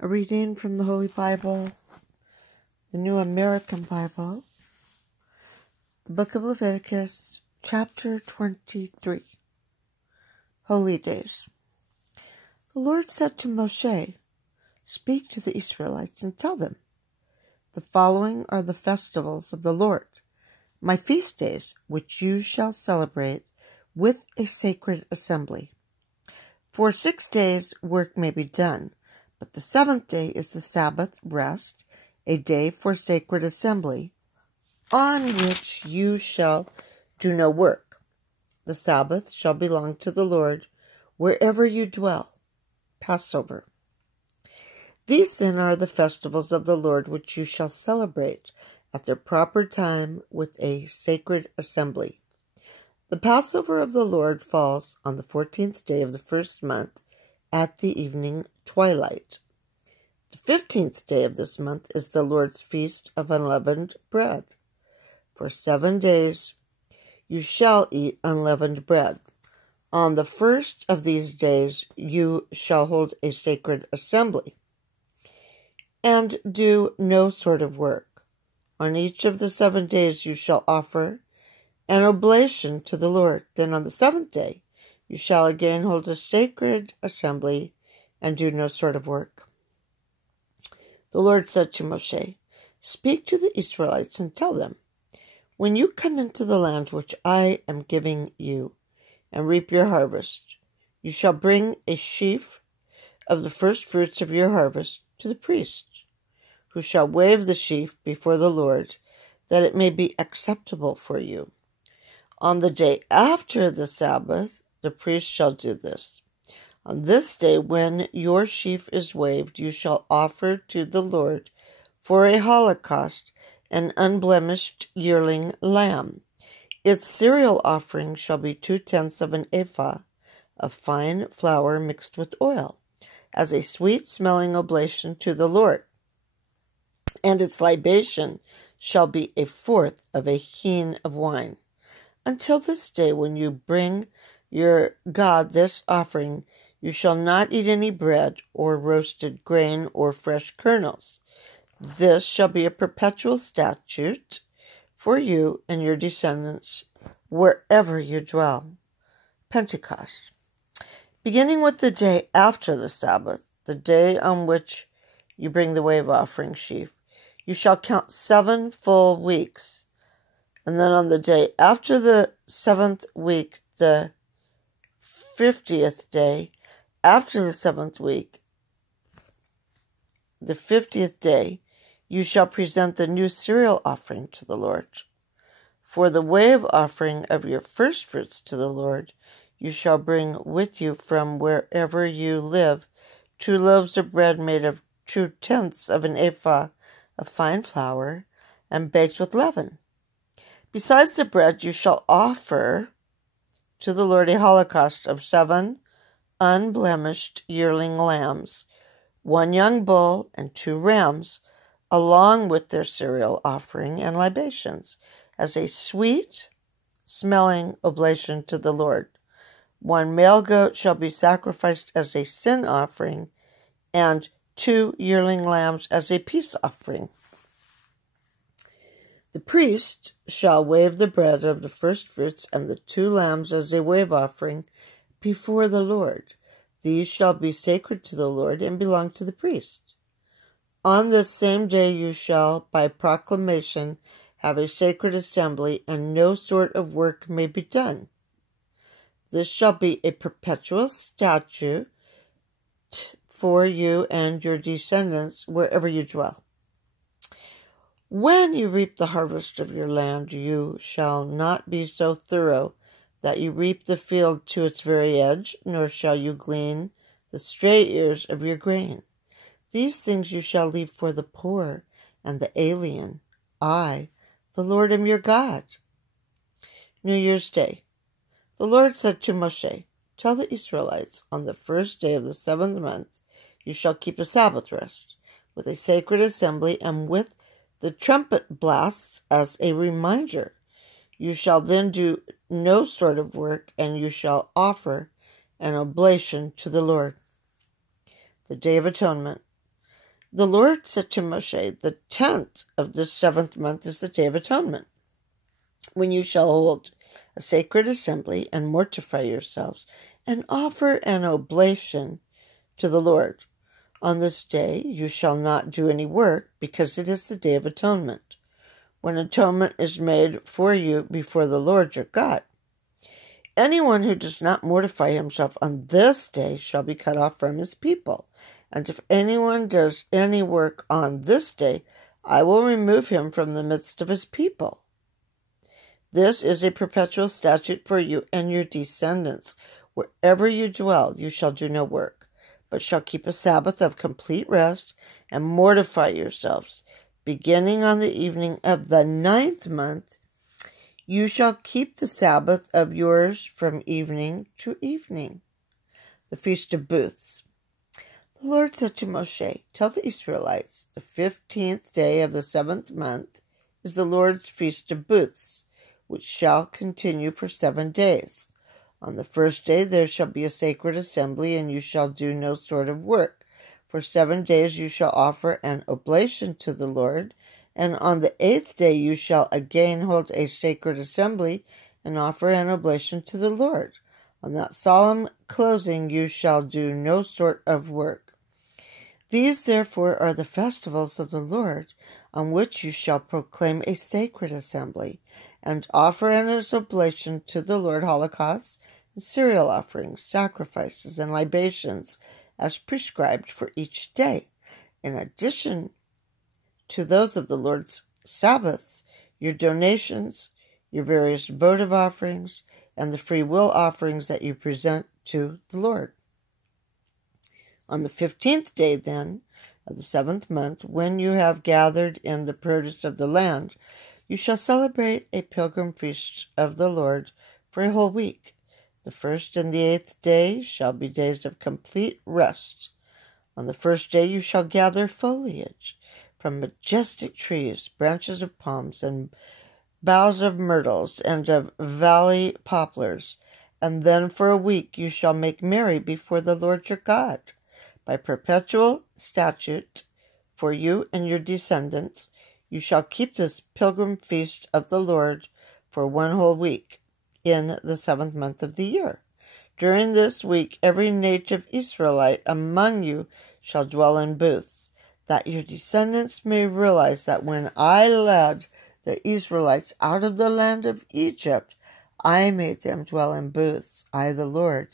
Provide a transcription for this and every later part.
A reading from the Holy Bible, the New American Bible, the book of Leviticus, chapter 23. Holy Days. The Lord said to Moshe, "Speak to the Israelites and tell them, the following are the festivals of the Lord, my feast days, which you shall celebrate with a sacred assembly. For 6 days work may be done, but the 7th day is the Sabbath rest, a day for sacred assembly, on which you shall do no work. The Sabbath shall belong to the Lord wherever you dwell." Passover. These then are the festivals of the Lord which you shall celebrate at their proper time with a sacred assembly. The Passover of the Lord falls on the 14th day of the first month at the evening twilight. The 15th day of this month is the Lord's feast of unleavened bread. For 7 days you shall eat unleavened bread. On the first of these days you shall hold a sacred assembly, and do no sort of work. On each of the 7 days you shall offer an oblation to the Lord. Then on the 7th day you shall again hold a sacred assembly, and do no sort of work. The Lord said to Moshe, "Speak to the Israelites and tell them, when you come into the land which I am giving you, and reap your harvest, you shall bring a sheaf of the first fruits of your harvest to the priest, who shall wave the sheaf before the Lord, that it may be acceptable for you. On the day after the Sabbath, the priest shall do this. On this day, when your sheaf is waved, you shall offer to the Lord for a holocaust an unblemished yearling lamb. Its cereal offering shall be 2/10 of an ephah of fine flour mixed with oil, as a sweet-smelling oblation to the Lord. And its libation shall be 1/4 of a hin of wine. Until this day, when you bring your God this offering, you shall not eat any bread, or roasted grain, or fresh kernels. This shall be a perpetual statute for you and your descendants wherever you dwell." Pentecost. Beginning with the day after the Sabbath, the day on which you bring the wave offering sheaf, you shall count 7 full weeks. And then on the day after the 7th week, the 50th day, after the 7th week, the 50th day, you shall present the new cereal offering to the Lord. For the wave offering of your first fruits to the Lord, you shall bring with you from wherever you live 2 loaves of bread made of 2/10 of an ephah of fine flour, and baked with leaven. Besides the bread, you shall offer to the Lord a holocaust of 7 unblemished yearling lambs, 1 young bull, and 2 rams, along with their cereal offering and libations, as a sweet-smelling oblation to the Lord. 1 male goat shall be sacrificed as a sin offering, and 2 yearling lambs as a peace offering. The priest shall wave the bread of the first fruits and the 2 lambs as a wave offering before the Lord. These shall be sacred to the Lord and belong to the priest. On this same day you shall, by proclamation, have a sacred assembly, and no sort of work may be done. This shall be a perpetual statute for you and your descendants wherever you dwell. When you reap the harvest of your land, you shall not be so thorough that you reap the field to its very edge, nor shall you glean the stray ears of your grain. These things you shall leave for the poor and the alien. I, the Lord, am your God. New Year's Day. The Lord said to Moshe, "Tell the Israelites, on the first day of the 7th month, you shall keep a Sabbath rest, with a sacred assembly, and with the trumpet blasts as a reminder. You shall then do no sort of work, and you shall offer an oblation to the Lord." The Day of Atonement. The Lord said to Moshe, the 10th of this 7th month is the Day of Atonement, when you shall hold a sacred assembly and mortify yourselves and offer an oblation to the Lord. On this day you shall not do any work, because it is the Day of Atonement, when atonement is made for you before the Lord your God. Anyone who does not mortify himself on this day shall be cut off from his people. And if anyone does any work on this day, I will remove him from the midst of his people. This is a perpetual statute for you and your descendants. Wherever you dwell, you shall do no work, but shall keep a Sabbath of complete rest and mortify yourselves. Beginning on the evening of the 9th month, you shall keep the Sabbath of yours from evening to evening, the Feast of Booths. The Lord said to Moshe, tell the Israelites, the 15th day of the 7th month is the Lord's Feast of Booths, which shall continue for 7 days. On the first day there shall be a sacred assembly, and you shall do no sort of work. For 7 days you shall offer an oblation to the Lord, and on the 8th day you shall again hold a sacred assembly and offer an oblation to the Lord. On that solemn closing you shall do no sort of work. These, therefore, are the festivals of the Lord, on which you shall proclaim a sacred assembly, and offer an oblation to the Lord holocausts, and cereal offerings, sacrifices, and libations, as prescribed for each day. In addition to those of the Lord's Sabbaths, your donations, your various votive offerings, and the free will offerings that you present to the Lord. On the 15th day, then, of the 7th month, when you have gathered in the produce of the land, you shall celebrate a pilgrim feast of the Lord for a whole week. The 1st and the 8th day shall be days of complete rest. On the 1st day you shall gather foliage from majestic trees, branches of palms, and boughs of myrtles, and of valley poplars. And then for a week you shall make merry before the Lord your God. By perpetual statute for you and your descendants, you shall keep this pilgrim feast of the Lord for 1 whole week in the 7th month of the year. During this week, every native Israelite among you shall dwell in booths, that your descendants may realize that when I led the Israelites out of the land of Egypt, I made them dwell in booths. I, the Lord,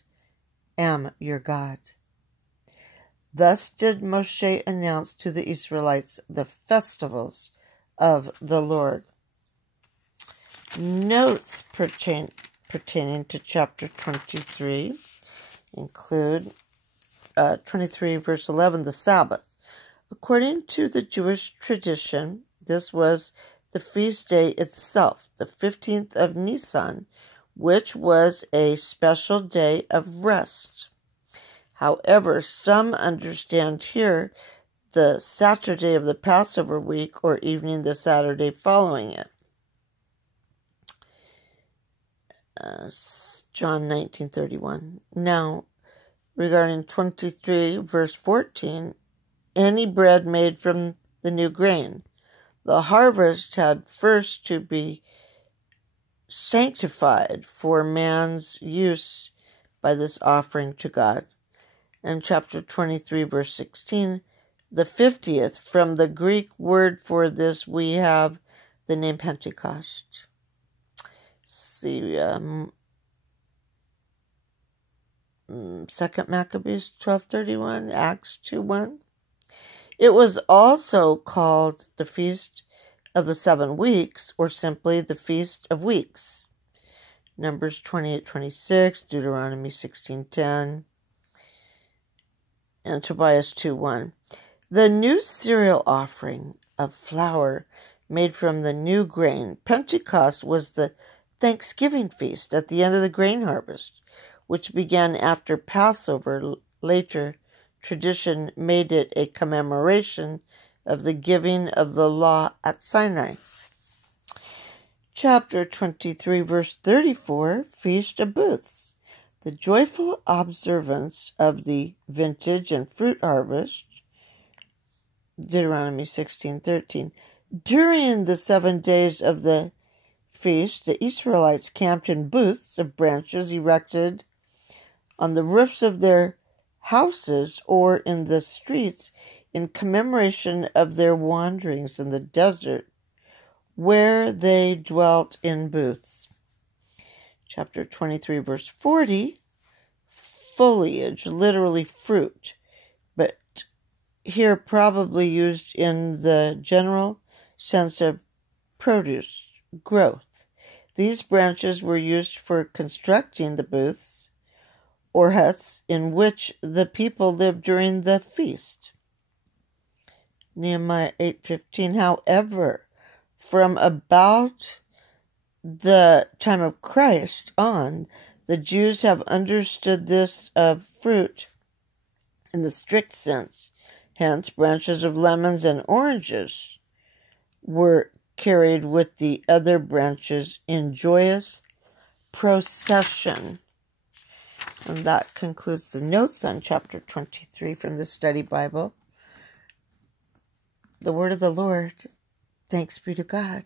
am your God. Thus did Moshe announce to the Israelites the festivals of the Lord. Notes pertaining to chapter 23 include 23 verse 11, the Sabbath. According to the Jewish tradition, this was the feast day itself, the 15th of Nisan, which was a special day of rest. However, some understand here the Saturday of the Passover week, or evening the Saturday following it. John 19:31. Now, regarding 23 verse 14, any bread made from the new grain. The harvest had first to be sanctified for man's use by this offering to God. And chapter 23, verse 16, the 50th, from the Greek word for this, we have the name Pentecost. See, 2 Maccabees 12:31, Acts 2:1. It was also called the Feast of the 7 Weeks, or simply the Feast of Weeks. Numbers 28:26, Deuteronomy 16:10. And Tobias 2:1. The new cereal offering of flour made from the new grain. Pentecost was the Thanksgiving feast at the end of the grain harvest, which began after Passover. Later, tradition made it a commemoration of the giving of the law at Sinai. Chapter 23, verse 34, Feast of Booths. The joyful observance of the vintage and fruit harvest Deuteronomy 16:13. During the 7 days of the feast, the Israelites camped in booths of branches erected on the roofs of their houses or in the streets in commemoration of their wanderings in the desert, where they dwelt in booths. Chapter 23, verse 40, foliage, literally fruit, but here probably used in the general sense of produce, growth. These branches were used for constructing the booths or huts in which the people lived during the feast. Nehemiah 8:15. However, from about the time of Christ on, the Jews have understood this of fruit in the strict sense. Hence, branches of lemons and oranges were carried with the other branches in joyous procession. And that concludes the notes on chapter 23 from the Study Bible. The word of the Lord. Thanks be to God.